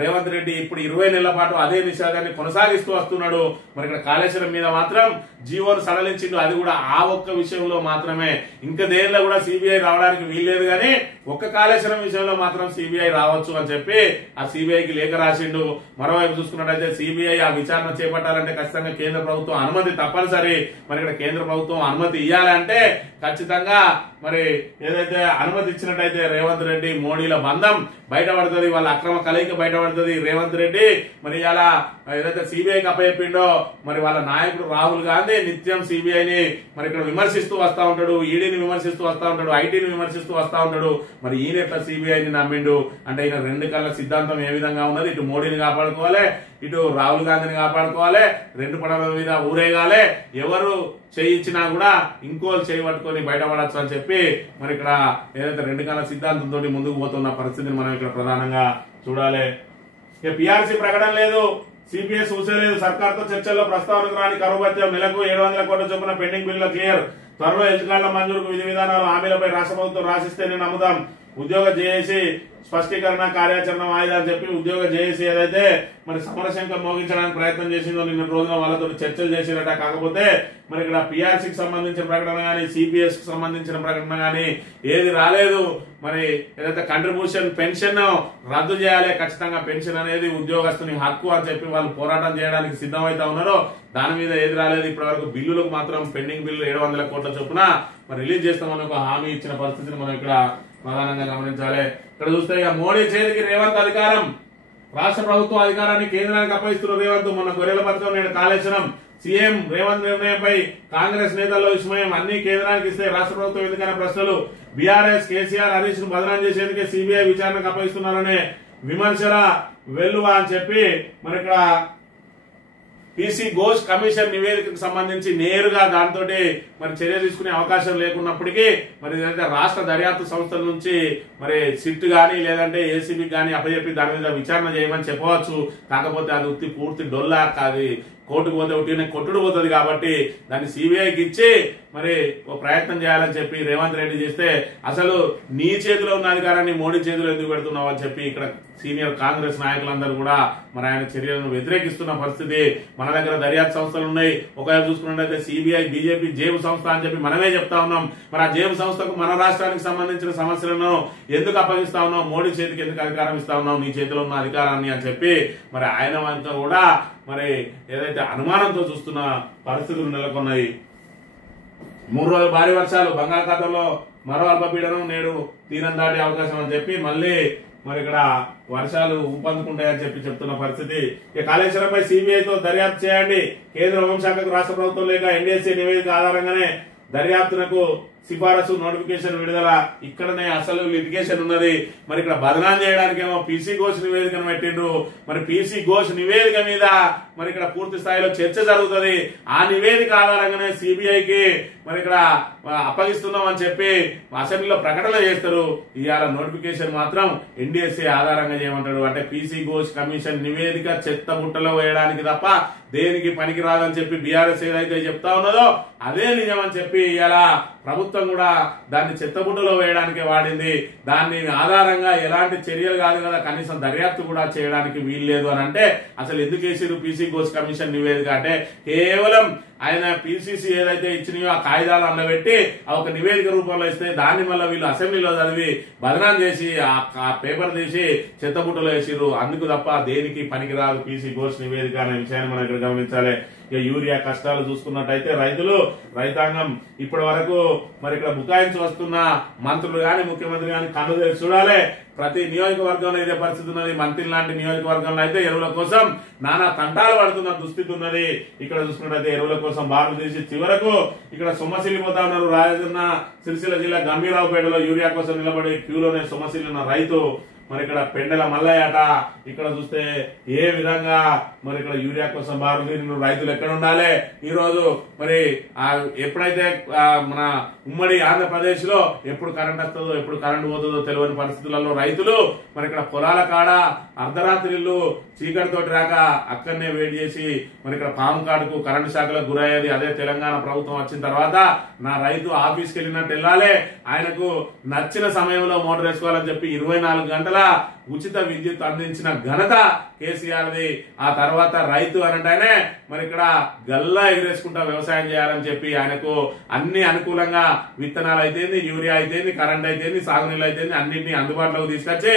రేవంత్ రెడ్డి ఇప్పుడు 20 నెలల పాటు అదే నిషేధాన్ని కొనసాగిస్తూ వస్తున్నాడు. మరి ఇక్కడ కాళేశ్వరం మీద మాత్రం జీవోను సడలించిండు, అది కూడా ఆ ఒక్క విషయంలో మాత్రమే. ఇంకా దేనిలో కూడా సిబిఐ రావడానికి వీల్లేదు, కానీ ఒక్క కాళేశ్వరం విషయంలో మాత్రం సిబిఐ రావచ్చు అని చెప్పి ఆ సిబిఐకి లేఖ రాసిండు. మరోవైపు చూసుకున్నట్టయితే సిబిఐ ఆ విచారణ చేపట్టాలంటే ఖచ్చితంగా కేంద్ర ప్రభుత్వం అనుమతి తప్పనిసరి. మరి ఇక్కడ కేంద్ర ప్రభుత్వం అనుమతి ఇవ్వాలంటే ఖచ్చితంగా మరి ఏదైతే అనుమతి ఇచ్చినట్టయితే రేవంత్ రెడ్డి మోడీల బంధం బయటపడుతుంది, వాళ్ళ అక్రమ కలయిక బయటపడుతుంది. రేవంత్ రెడ్డి మరి ఇలా ఏదైతే సిబిఐకి అప్పచెప్పిండో మరి వాళ్ళ నాయకుడు రాహుల్ గాంధీ నిత్యం సిబిఐని మరి ఇక్కడ విమర్శిస్తూ వస్తా ఉంటాడు, ఈడీని విమర్శిస్తూ వస్తా ఉంటాడు, ఐటీని విమర్శిస్తూ వస్తా ఉంటాడు. మరి ఈయన ఎట్లా సిబిఐని నమ్మిండు అంటే ఈయన రెండు కళ్ళ సిద్ధాంతం ఏ విధంగా ఉన్నది, ఇటు మోడీని కాపాడుకోవాలి, ఇటు రాహుల్ గాంధీని కాపాడుకోవాలి, రెండు పడవల మీద ఊరేగాలి, ఎవరు చేయించినా కూడా ఇంకోలు చేయబట్టుకొని బయటపడచ్చు అని చెప్పి మరి ఇక్కడ ఏదైతే రెండు కాల సిద్ధాంతంతో ముందుకు పోతున్న పరిస్థితిని మనం ఇక్కడ ప్రధానంగా చూడాలి. పిఆర్సీ ప్రకటన లేదు, సిపిఎస్ ఊసేలేదు, సర్కార్తో చర్చల్లో ప్రస్తావనకు రాని కరువు భత్యం, నెలకు 700 కోట్ల చొప్పున పెండింగ్ బిల్లు క్లియర్, త్వరలో ఎన్నికల మంజూరుకు విధి విధానాలు హామీలపై రాష్ట్ర ప్రభుత్వం రాసిస్తేనే నమ్ముదాం, ఉద్యోగ జేఏసీ స్పష్టీకరణ కార్యాచరణ వాయిదా అని చెప్పి ఉద్యోగ జేఏసీ ఏదైతే మరి సమరశంకం మోగించడానికి ప్రయత్నం చేసిందో నిన్న రోజున వాళ్ళతో చర్చలు చేసినట్ట. కాకపోతే మరి ఇక్కడ పిఆర్సీకి సంబంధించిన ప్రకటన గానీ సిపిఎస్ కి సంబంధించిన ప్రకటన గానీ ఏది రాలేదు. మరి ఏదైతే కంట్రిబ్యూషన్ పెన్షన్ రద్దు చేయాలి, ఖచ్చితంగా పెన్షన్ అనేది ఉద్యోగస్తుని హక్కు అని చెప్పి వాళ్ళు పోరాటం చేయడానికి సిద్ధమైతా ఉన్నారో దాని మీద ఏది రాలేదు. ఇప్పటి వరకు బిల్లులకు మాత్రం పెండింగ్ బిల్లు 700 కోట్ల చొప్పున మరి రిలీజ్ చేస్తామని ఒక హామీ ఇచ్చిన పరిస్థితిని మనం ఇక్కడ ప్రధానంగా గమనించాలి. ఇక్కడ చూస్తే ఇక మోడీ చేతికి రేవంత్ అధికారం, రాష్ట్ర ప్రభుత్వం అధికారాన్ని కేంద్రానికి అప్పగిస్తున్న రేవంత్. మొన్న గొర్రెల పథకం నేడు కాళేశ్వరం, సీఎం రేవంత్ నిర్ణయంపై కాంగ్రెస్ నేతల్లో విస్మయం, అన్ని కేంద్రానికి ఇస్తే రాష్ట్ర ప్రభుత్వం ఎందుకనే ప్రశ్నలు, బీఆర్ఎస్ కేసీఆర్ హరీష్ ను బదనాం చేసేందుకే సిబిఐ విచారణకు అప్పగిస్తున్నారనే విమర్శల వెల్లువా అని చెప్పి మరి ఇక్కడ పీసీ ఘోష్ కమిషన్ నివేదికకు సంబంధించి నేరుగా దాంతో మరి చర్య తీసుకునే అవకాశం లేకున్నప్పటికీ మరి రాష్ట్ర దర్యాప్తు సంస్థల నుంచి మరి సిట్ గానీ లేదంటే ఏసీబీ గానీ అప్పచెప్పి దాని మీద విచారణ చేయమని చెప్పవచ్చు. కాకపోతే అది పూర్తి డొల్లా కాదు, కోర్టుకు పోతే ఒకటి కొట్టుడు పోతుంది. కాబట్టి దాన్ని సిబిఐకి ఇచ్చి మరి ఓ ప్రయత్నం చేయాలని చెప్పి రేవంత్ రెడ్డి చేస్తే అసలు నీ చేతిలో ఉన్న అధికారాన్ని మోడీ చేతిలో ఎందుకు పెడుతున్నావు అని చెప్పి ఇక్కడ సీనియర్ కాంగ్రెస్ నాయకులందరూ కూడా మరి ఆయన చర్యలను వ్యతిరేకిస్తున్న పరిస్థితి. మన దగ్గర దర్యాప్తు సంస్థలు ఉన్నాయి, ఒకవైపు చూసుకున్నట్లయితే సిబిఐ బీజేపీ జేబు సంస్థ అని చెప్పి మనమే చెప్తా ఉన్నాం. మరి ఆ జేబు సంస్థకు మన రాష్ట్రానికి సంబంధించిన సమస్యలను ఎందుకు అప్పగిస్తా ఉన్నావు, మోడీ చేతికి ఎందుకు అధికారం ఇస్తా ఉన్నావు, నీ చేతిలో ఉన్న అధికారాన్ని అని చెప్పి మరి ఆయన అంతా కూడా మరి ఏదైతే అనుమానంతో చూస్తున్న పరిస్థితులు నెలకొన్నాయి. 3 రోజులు భారీ వర్షాలు, బంగాళాఖాతంలో మరో అల్పపీడనం నేడు తీరం దాటే అవకాశం అని చెప్పి మళ్ళీ మరి ఇక్కడ వర్షాలు ఊపందుకుంటాయని చెప్పి చెప్తున్న పరిస్థితి. ఇక కాళేశ్వరంపై సిబిఐతో దర్యాప్తు చేయండి, కేంద్ర హోంశాఖకు రాష్ట్ర ప్రభుత్వం లేక ఎన్డీఎస్సీ నివేదిక ఆధారంగానే దర్యాప్తునకు సిఫారసు నోటిఫికేషన్ విడుదల. ఇక్కడనే అసలు లిటిగేషన్ ఉన్నది. మరి ఇక్కడ బదనాం చేయడానికేమో పీసీ ఘోష్ నివేదికను పెట్టిండ్రు. మరి పీసీ ఘోష్ నివేదిక మీద మరి ఇక్కడ పూర్తి స్థాయిలో చర్చ జరుగుతుంది. ఆ నివేదిక ఆధారంగానే సిబిఐకి మరి ఇక్కడ అప్పగిస్తున్నాం అని చెప్పి అసెంబ్లీలో ప్రకటన చేస్తారు. ఇవాళ నోటిఫికేషన్ మాత్రం ఎన్డీఎస్సీ ఆధారంగా చేయమంటాడు. అంటే పీసీ ఘోష్ కమిషన్ నివేదిక చెత్త బుట్టలో వేయడానికి తప్ప దేనికి పనికి రాదని చెప్పి బీఆర్ఎస్ ఏదైతే చెప్తా ఉన్నదో అదే నిజమని చెప్పి ఇవాళ ప్రభుత్వం కూడా దాన్ని చెత్తబుట్టలో వేయడానికే వాడింది. దాన్ని ఆధారంగా ఎలాంటి చర్యలు కాదు కదా, కనీసం దర్యాప్తు కూడా చేయడానికి వీల్లేదు అని అంటే అసలు ఎందుకు వేసిరు పీసీ ఘోష్ కమిషన్ నివేదిక అంటే కేవలం ఆయన పీసీసీ ఏదైతే ఇచ్చినాయో ఆ కాగితాలు అందబెట్టి ఆ ఒక నివేదిక రూపంలో ఇస్తే దాన్ని మళ్ళీ వీళ్ళు అసెంబ్లీలో చదివి బదనాం చేసి ఆ పేపర్ తీసి చెత్తబుట్టలో వేసిరు. అందుకు తప్ప దేనికి పనికిరాదు పీసీ ఘోష్ నివేదిక అనే విషయాన్ని మనం ఇక్కడ గమనించాలి. ఇక యూరియా కష్టాలు చూసుకున్నట్టయితే రైతాంగం ఇప్పటి వరకు మరి ఇక్కడ బుకాయించి వస్తున్న మంత్రులు గాని ముఖ్యమంత్రి గాని కన్ను తెరిచి చూడాలి. ప్రతి నియోజకవర్గంలో ఇదే పరిస్థితి ఉన్నది. మంత్రి లాంటి నియోజకవర్గంలో అయితే ఎరువుల కోసం నానా తంటాలు పడుతున్న దుస్థితి ఉన్నది. ఇక్కడ చూసుకున్నట్టయితే ఎరువుల కోసం బారులు తీసి చివరకు ఇక్కడ సొమ్మసిల్లిపోతా ఉన్నారు. రాజన్న సిరిసిల్ల జిల్లా గంభీరావుపేటలో యూరియా కోసం నిలబడి క్యూలోనే సొమ్మసిల్లిన రైతు మరి ఇక్కడ పెండల మల్లయ్యట. ఇక్కడ చూస్తే ఏ విధంగా మరి ఇక్కడ యూరియా కోసం బారులు రైతులు ఎక్కడ ఉండాలి. ఈ రోజు మరి ఎప్పుడైతే మన ఉమ్మడి ఆంధ్రప్రదేశ్ లో ఎప్పుడు కరెంట్ వస్తుందో ఎప్పుడు కరెంట్ పోతుందో తెలియని పరిస్థితులలో రైతులు మరి ఇక్కడ పొలాల కాడ అర్ధరాత్రిళ్ళు చీకటితోటి రాక అక్కడనే వెయిట్ చేసి మరి ఇక్కడ పాము కాడుకు కరెంటు శాఖలకు గురయ్యేది. అదే తెలంగాణ ప్రభుత్వం వచ్చిన తర్వాత నా రైతు ఆఫీస్కి వెళ్ళినట్టు వెళ్ళాలి, ఆయనకు నచ్చిన సమయంలో మోటార్ వేసుకోవాలని చెప్పి 24 గంటల ఉచిత విద్యుత్ అందించిన ఘనత కేసీఆర్ది. ఆ తర్వాత రైతు అనంటేనే మరి ఇక్కడ గల్లా ఎగిరేసుకుంటా వ్యవసాయం చేయాలని చెప్పి ఆయనకు అన్ని అనుకూలంగా విత్తనాలు అయితేంది, యూరియా అయితేంది, కరెంట్ అయితేంది, సాగునీళ్ళు అయితేంది అన్నింటినీ అందుబాటులోకి తీసుకొచ్చి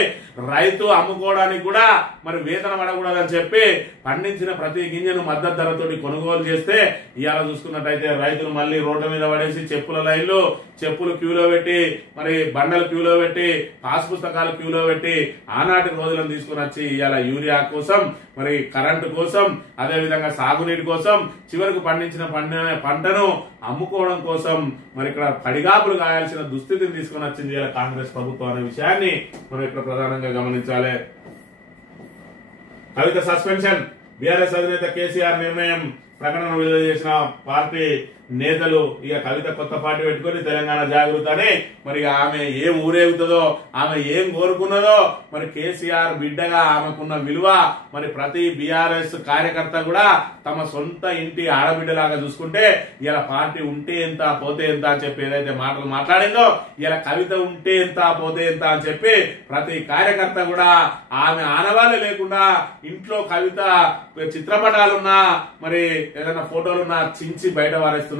రైతు అమ్ముకోవడానికి కూడా మరి వేతనం పడకూడదని చెప్పి పండించిన ప్రతి గింజను మద్దతు ధరతోటి కొనుగోలు చేస్తే ఇవాళ చూసుకున్నట్టయితే రైతులు మళ్ళీ రోడ్ల మీద పడేసి చెప్పుల లైన్లు, చెప్పులు క్యూలో పెట్టి మరి బండలు క్యూలో పెట్టి పాస్ పుస్తకాలు క్యూలో పెట్టి ఆనాటి రోజులను తీసుకుని వచ్చి ఇవాళ యూరియా కోసం మరి కరెంటు కోసం అదే విధంగా సాగునీటి కోసం చివరకు పండించిన పంటను అమ్ముకోవడం కోసం మరి ఇక్కడ పడిగాపులు కాయాల్సిన దుస్థితిని తీసుకుని వచ్చింది ఇలా కాంగ్రెస్ ప్రభుత్వం అనే విషయాన్ని మనం ఇక్కడ ప్రధానంగా గమనించాలి. కవిత సస్పెన్షన్, బీఆర్ఎస్ అధినేత కేసీఆర్ నిర్ణయం ప్రకటన విడుదల చేసిన పార్టీ నేతలు ఇక కవిత కొత్త పార్టీ పెట్టుకుని తెలంగాణ జాగృతి అని మరి ఆమె ఏం ఊరేగుతుందో, ఆమె ఏం కోరుకున్నదో, మరి కేసీఆర్ బిడ్డగా ఆమెకున్న విలువ మరి ప్రతి బీఆర్ఎస్ కార్యకర్త కూడా తమ సొంత ఇంటి ఆడబిడ్డలాగా చూసుకుంటే ఇలా పార్టీ ఉంటే ఎంత పోతే ఎంత అని చెప్పి ఏదైతే మాటలు మాట్లాడిందో ఇలా కవిత ఉంటే ఎంత పోతే ఎంత అని చెప్పి ప్రతి కార్యకర్త కూడా ఆమె ఆనవాళ్ళు లేకుండా ఇంట్లో కవిత చిత్రపటాలున్నా మరి ఏదైనా ఫోటోలున్నా చించి బయట వారేస్తున్న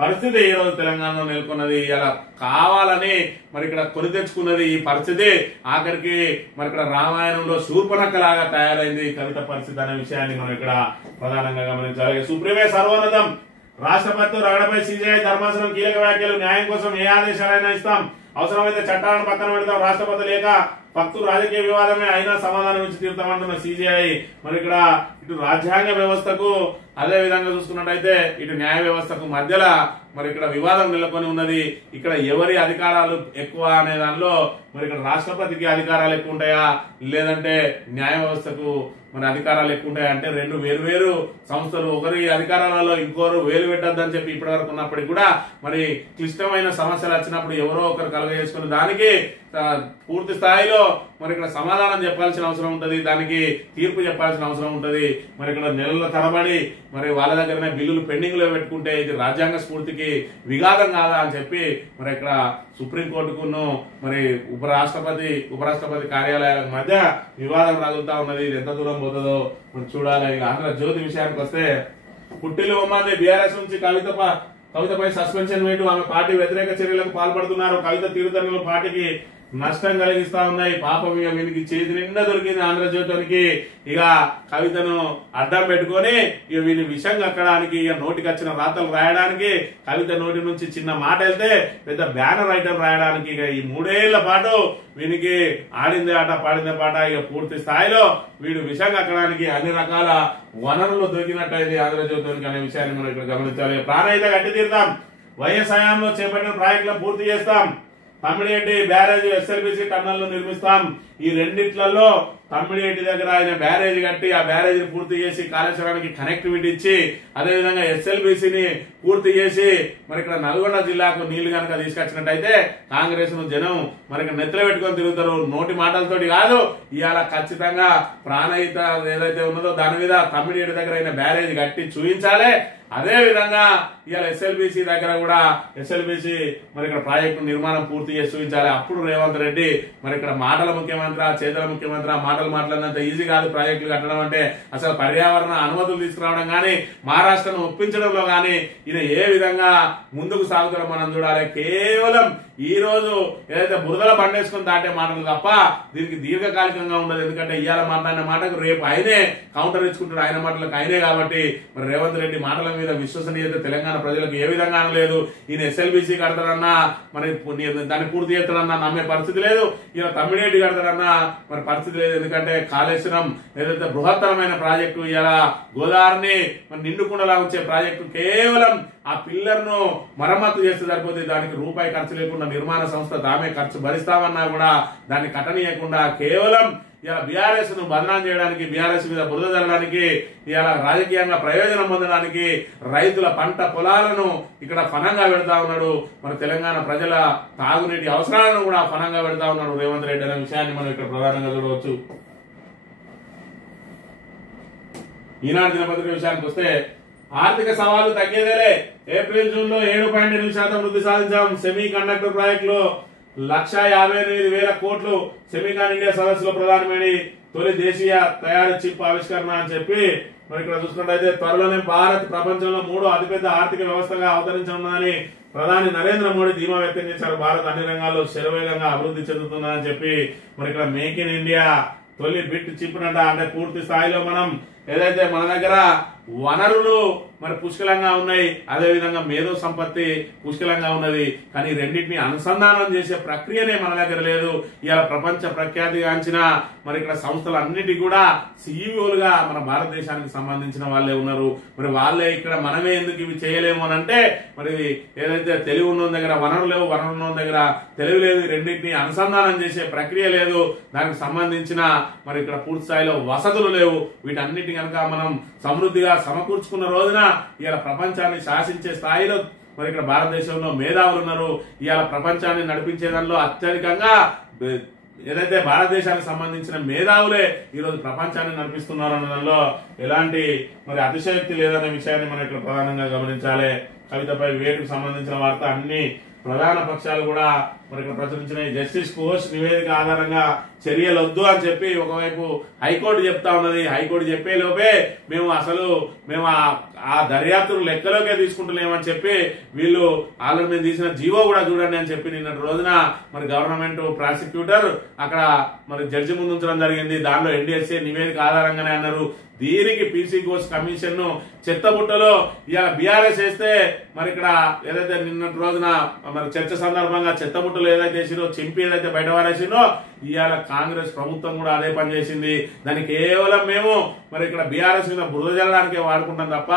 పరిస్థితి ఈ రోజు తెలంగాణలో నెలకొన్నది. ఇలా కావాలని మరి ఇక్కడ కొని తెచ్చుకున్నది ఈ పరిస్థితి. ఆఖరికి మరి ఇక్కడ రామాయణంలో శూర్పణఖలాగా తయారైంది కవిత పరిస్థితి అనే విషయాన్ని మనం ఇక్కడ ప్రధానంగా గమనించాలి. సుప్రీమే సర్వోన్నతం, రాష్ట్రపతితో రగడపై సీజీఐ ధర్మాసనం కీలక వ్యాఖ్యలు, న్యాయం కోసం ఏ ఆదేశాలైనా ఇస్తాం, అవసరమైతే చట్టాలను పక్కన పెడతాం, రాష్ట్రపతి లేక భక్తులు రాజకీయ వివాదమే అయినా సమాధానం ఇచ్చి తీరుతామంటున్న సీజీఐ. మరి ఇక్కడ ఇటు రాజ్యాంగ వ్యవస్థకు అదే విధంగా చూసుకున్నట్టయితే ఇటు న్యాయ వ్యవస్థకు మధ్యలో మరి ఇక్కడ వివాదం నెలకొని ఉన్నది. ఇక్కడ ఎవరి అధికారాలు ఎక్కువ అనే దానిలో మరి ఇక్కడ రాష్ట్రపతికి అధికారాలు ఎక్కువ ఉంటాయా లేదంటే న్యాయ వ్యవస్థకు మరి అధికారాలు ఎక్కువ ఉంటాయా అంటే రెండు వేరు సంస్థలు, ఒకరి అధికారాలలో ఇంకోరు వేలు పెట్టద్దని చెప్పి ఇప్పటి వరకు ఉన్నప్పటికీ కూడా మరి క్లిష్టమైన సమస్యలు వచ్చినప్పుడు ఎవరో ఒకరు కలగజేసుకుని దానికి పూర్తి స్థాయిలో మరి ఇక్కడ సమాధానం చెప్పాల్సిన అవసరం ఉంటది, దానికి తీర్పు చెప్పాల్సిన అవసరం ఉంటది. మరి ఇక్కడ నెలల తరబడి మరి వాళ్ళ దగ్గరనే బిల్లులు పెండింగ్ లో పెట్టుకుంటే ఇది రాజ్యాంగ స్ఫూర్తికి విఘాతం కాదా అని చెప్పి మరి ఇక్కడ సుప్రీంకోర్టుకును మరి ఉపరాష్ట్రపతి కార్యాలయాలకు మధ్య వివాదం రగులుతా ఉన్నది. ఇది ఎంత దూరం పోతుందో మనం చూడాలి. ఆంధ్రజ్యోతి విషయానికి వస్తే పుట్టిల్లు బొమ్మంది బీఆర్ఎస్ నుంచి కవితపై సస్పెన్షన్ వేటు, ఆమె పార్టీ వ్యతిరేక చర్యలకు పాల్పడుతున్నారు, కవిత తీరుతెన్నులు పార్టీకి నష్టం కలిగిస్తా ఉన్నాయి, పాపం ఇక వీనికి చేతి నిండా దొరికింది ఆంధ్రజ్యోతికి. ఇక కవితను అడ్డం పెట్టుకొని ఇక వీని విషం కక్కడానికి ఇక నోటికి వచ్చిన రాతలు రాయడానికి, కవిత నోటి నుంచి చిన్న మాట వెళ్తే పెద్ద బ్యానర్ ఐటమ్ రాయడానికి ఇక ఈ 3 ఏళ్ల పాటు వీనికి ఆడిందే ఆట పాడిందే పాట ఇక పూర్తి స్థాయిలో వీడు విషం కక్కడానికి అన్ని రకాల వనరులు దొరికినట్టయింది ఆంధ్రజ్యోతికి అనే విషయాన్ని మనం ఇక్కడ గమనించాలి. ప్రాణహిత గట్టి తీరుతాం, వైఎస్ హయాంలో చేపట్టిన ప్రాజెక్టులను పూర్తి చేస్తాం, తమ్మిడిహెట్టి బ్యారేజ్ ఎస్ఎల్బిసి టన్నల్ నిర్మిస్తాం. ఈ రెండిట్లలో తమ్మిడిహెట్టి దగ్గర ఆయన బ్యారేజ్ కట్టి ఆ బ్యారేజ్ పూర్తి చేసి కాళేశ్వరానికి కనెక్టివిటీ ఇచ్చి అదేవిధంగా ఎస్ఎల్బిసిని పూర్తి చేసి మరి ఇక్కడ నల్గొండ జిల్లాకు నీళ్లు కనుక తీసుకొచ్చినట్టయితే కాంగ్రెస్ ను జనం మరి ఇక్కడ నెత్తలు పెట్టుకొని తిరుగుతారు. నోటి మాటలతోటి కాదు, ఇవాళ ఖచ్చితంగా ప్రాణహిత ఏదైతే ఉన్నదో దాని మీద తమ్మిడిహెట్టి దగ్గర ఆయన బ్యారేజ్ కట్టి చూపించాలి. అదే విధంగా ఇవాళ ఎస్ఎల్బిసి దగ్గర కూడా ఎస్ఎల్బిసి మరి ఇక్కడ ప్రాజెక్టు నిర్మాణం పూర్తి చేసి చూపించాలి. అప్పుడు రేవంత్ రెడ్డి మరి ఇక్కడ మాటల ముఖ్యమంత్రి చేతల ముఖ్యమంత్రి మాటలు మాట్లాడినంత ఈజీ కాదు ప్రాజెక్టులు కట్టడం అంటే. అసలు పర్యావరణ అనుమతులు తీసుకురావడం గానీ మహారాష్ట్రను ఒప్పించడంలో గానీ ఈయన ఏ విధంగా ముందుకు సాగుతారో మనం చూడాలి. కేవలం ఈ రోజు ఏదైతే బురదల బండేసుకుని దాటే మాటలు తప్ప దీనికి దీర్ఘకాలికంగా ఉండదు. ఎందుకంటే ఇవాళ మాట్లాడిన మాటకు రేపు ఆయనే కౌంటర్ ఇచ్చుకుంటాడు, ఆయన మాటలకు ఆయనే. కాబట్టి మరి రేవంత్ రెడ్డి మాటల మీద విశ్వసనీయత తెలంగాణ ప్రజలకు ఏ విధంగా అనలేదు. ఈయన ఎస్ఎల్బిసి కడతారన్నా మరి దాన్ని పూర్తి చేస్తాడన్నా నమ్మే పరిస్థితి లేదు, ఈయన తమ్మిడిహెట్టి కడతారన్నా మరి పరిస్థితి లేదు. ఎందుకంటే కాళేశ్వరం ఏదైతే బృహత్తరమైన ప్రాజెక్టు ఇలా గోదావరిని మరి నిండుకుండలా ఉంచే ప్రాజెక్టు కేవలం ఆ పిల్లర్ ను మరమ్మతు చేస్తే సరిపోతే దానికి రూపాయి ఖర్చు లేకుండా నిర్మాణ సంస్థ తామే ఖర్చు భరిస్తామన్నా కూడా దాన్ని కట్టనీయకుండా కేవలం ఇలా బీఆర్ఎస్ ను బదనాం చేయడానికి, బీఆర్ఎస్ మీద బురద జరగడానికి, ఇలా రాజకీయంగా ప్రయోజనం పొందడానికి రైతుల పంట పొలాలను ఇక్కడ ఫనంగా పెడతా ఉన్నాడు. మన తెలంగాణ ప్రజల తాగునీటి అవసరాలను కూడా ఫనంగా పెడతా ఉన్నాడు రేవంత్ రెడ్డి అనే విషయాన్ని మనం ఇక్కడ ప్రధానంగా చూడవచ్చు. ఈనాడు దినపత్రిక విషయానికి వస్తే ఆర్థిక సవాళ్లు తగ్గేదేలే. ఏప్రిల్ జూన్ లో 7.8% వృద్ధి సాధించాం. సెమీ కండక్టర్ ప్రాజెక్టులో 1,58,000 కోట్లు. సెమీకాన్ ఇండియా సదస్సులో ప్రధానమైన తొలి దేశీయ తయారీ చిప్ ఆవిష్కరణ అని చెప్పి మరి ఇక్కడ చూసుకున్నట్లయితే త్వరలోనే భారత్ ప్రపంచంలో 3వ అతిపెద్ద ఆర్థిక వ్యవస్థగా అవతరించనున్నదని ప్రధాని నరేంద్ర మోడీ ధీమా వ్యక్తం చేశారు. భారత్ అన్ని రంగాల్లో శరవేగంగా అభివృద్ధి చెందుతుందని చెప్పి మరి ఇక్కడ మేక్ ఇన్ ఇండియా తొలి బిట్ చిప్ నట అంటే పూర్తి స్థాయిలో మనం ఏదైతే మన దగ్గర వనరులు మరి పుష్కలంగా ఉన్నాయి, అదే విధంగా మేధో సంపత్తి పుష్కలంగా ఉన్నది, కానీ రెండింటిని అనుసంధానం చేసే ప్రక్రియనే మన దగ్గర లేదు. ఇలా ప్రపంచ ప్రఖ్యాతిగాంచిన మరి ఇక్కడ సంస్థలు అన్నిటి కూడా సీఈఓలుగా మన భారతదేశానికి సంబంధించిన వాళ్ళే ఉన్నారు. మరి వాళ్ళే ఇక్కడ మనమే ఎందుకు ఇవి చేయలేము అని అంటే మరి ఏదైతే తెలివి ఉన్న దగ్గర వనరు లేవు, వనరు ఉన్న దగ్గర తెలివి లేదు, రెండింటిని అనుసంధానం చేసే ప్రక్రియ లేదు, దానికి సంబంధించిన మరి ఇక్కడ పూర్తి స్థాయిలో వసతులు లేవు. వీటన్నిటి కనుక మనం సమృద్ధిగా సమకూర్చుకున్న రోజున ఇవాళ ప్రపంచాన్ని శాసించే స్థాయిలో మరి ఇక్కడ భారతదేశంలో మేధావులు ఉన్నారు. ఇవాళ ప్రపంచాన్ని నడిపించే దానిలో అత్యధికంగా ఏదైతే భారతదేశానికి సంబంధించిన మేధావులే ఈరోజు ప్రపంచాన్ని నడిపిస్తున్నారు అన్న దానిలో ఎలాంటి మరి అతిశయోక్తి లేదనే విషయాన్ని మనం ఇక్కడ ప్రధానంగా గమనించాలి. కవితపై వేటుకు సంబంధించిన వార్త అన్ని ప్రధాన పక్షాలు కూడా మరి ఇక్కడ ప్రచురించిన జస్టిస్ ఘోష్ నివేదిక ఆధారంగా చర్యలు వద్దు అని చెప్పి ఒకవైపు హైకోర్టు చెప్తా ఉన్నది. హైకోర్టు చెప్పే లోపే మేము ఆ దర్యాప్తును లెక్కలోకే తీసుకుంటలేమని చెప్పి వీళ్ళు ఆల్రెడీ మేము తీసిన జీవో కూడా చూడండి అని చెప్పి నిన్నటి రోజున మరి గవర్నమెంట్ ప్రాసిక్యూటర్ అక్కడ మరి జడ్జి ముందు ఉంచడం జరిగింది. దానిలో ఎన్డీఎస్ఏ నివేదిక ఆధారంగానే అన్నారు. దీనికి పీసీ ఘోష్ కమిషన్ ను చెత్తబుట్టలో ఇవాళ బీఆర్ఎస్ వేస్తే మరి ఇక్కడ ఏదైతే నిన్నటి రోజున మరి చర్చ సందర్భంగా చెత్తబుట్టలో ఏదైతే వేసిరో చింపి ఏదైతే బయట వారేసినో ఇవాళ కాంగ్రెస్ ప్రభుత్వం కూడా అదే పని చేసింది. దాన్ని కేవలం మేము మరి ఇక్కడ బీఆర్ఎస్ మీద బురద జల్లడానికే వాడుకుంటాం తప్ప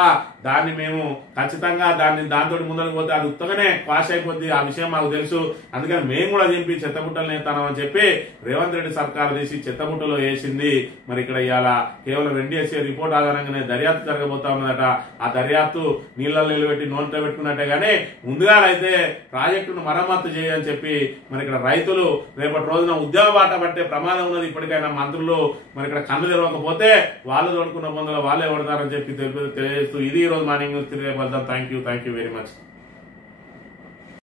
దాన్ని మేము ఖచ్చితంగా దాంతో ముందరకు పోతే అది ఉత్తగానే క్వాష్ అయిపోద్ది. ఆ విషయం మాకు తెలుసు. అందుకని మేము కూడా చింపి చెత్తబుట్టలు నేస్తామని చెప్పి రేవంత్ రెడ్డి సర్కార్ తీసి చెత్తబుట్టలో వేసింది. మరి ఇక్కడ ఇవాళ కేవలం ఎన్డీఎస్ఏ రిపోర్ట్ ఆధారంగానే దర్యాప్తు జరగబోతా ఉన్నదట. ఆ దర్యాప్తు నీళ్ళలో నిలబెట్టి నోట్లో పెట్టుకున్నట్టే గానీ ముందుగా అయితే ప్రాజెక్టును మరమ్మతు చేయని చెప్పి మరి ఇక్కడ రైతులు రేపటి రోజున ఉద్యోగ బాట పట్టే ప్రమాదం ఉన్నది. ఇప్పటికైనా మంత్రులు మరి ఇక్కడ కన్ను తెరవకపోతే వాళ్ళు తోడుకున్న పొందలు వాళ్ళే పడతారని చెప్పి తెలియజేస్తూ ఇది ఈ రోజు మార్నింగ్ న్యూస్. తిరిగే వెళ్దాం. Thank you very much.